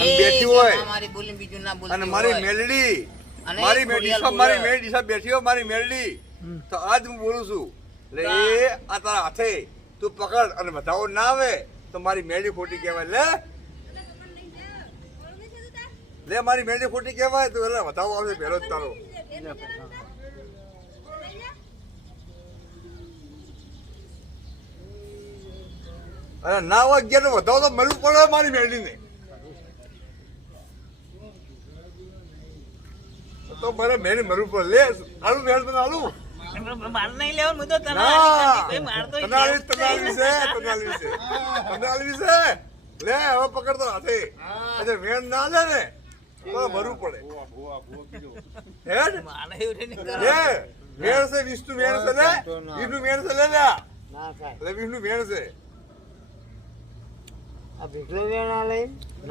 બેઠી હોય મારી બોલી બીજું ના બોલ અને મારી મેલડી મારી મેલડી સાહેબ બેઠી હોય મારી મેલડી તો આજ હું બોલું છું એટલે એ આ તારા હાથે તું પકડ અને બતાવો ના આવે તો મારી મેલડી ખોટી કહેવાય લે મારી મેલડી ખોટી કહેવાય તો એટલે બતાવો આવશે પહેલો જ તારો અને ના હોય ગયા તો બતાવો તો મળવું પડે મારી મેલડી ને તો મારે મેળી મરવું પડે લે આલું મેળ તને આલું માર નહીં લેવાનું હું તો તને ના માર તો તનાલી છે લે હવે પકડતો હાથે એટલે વેણ ના લે ને તો મરવું પડે હેડ મારે એવું નહીં કરો લે વેણ છે વિષ્ણુ વેણ છે લે વિષ્ણુ વેણ છે લે લે એટલે વિષ્ણુ વેણ છે આ ભીખલો વેણ આ લઈને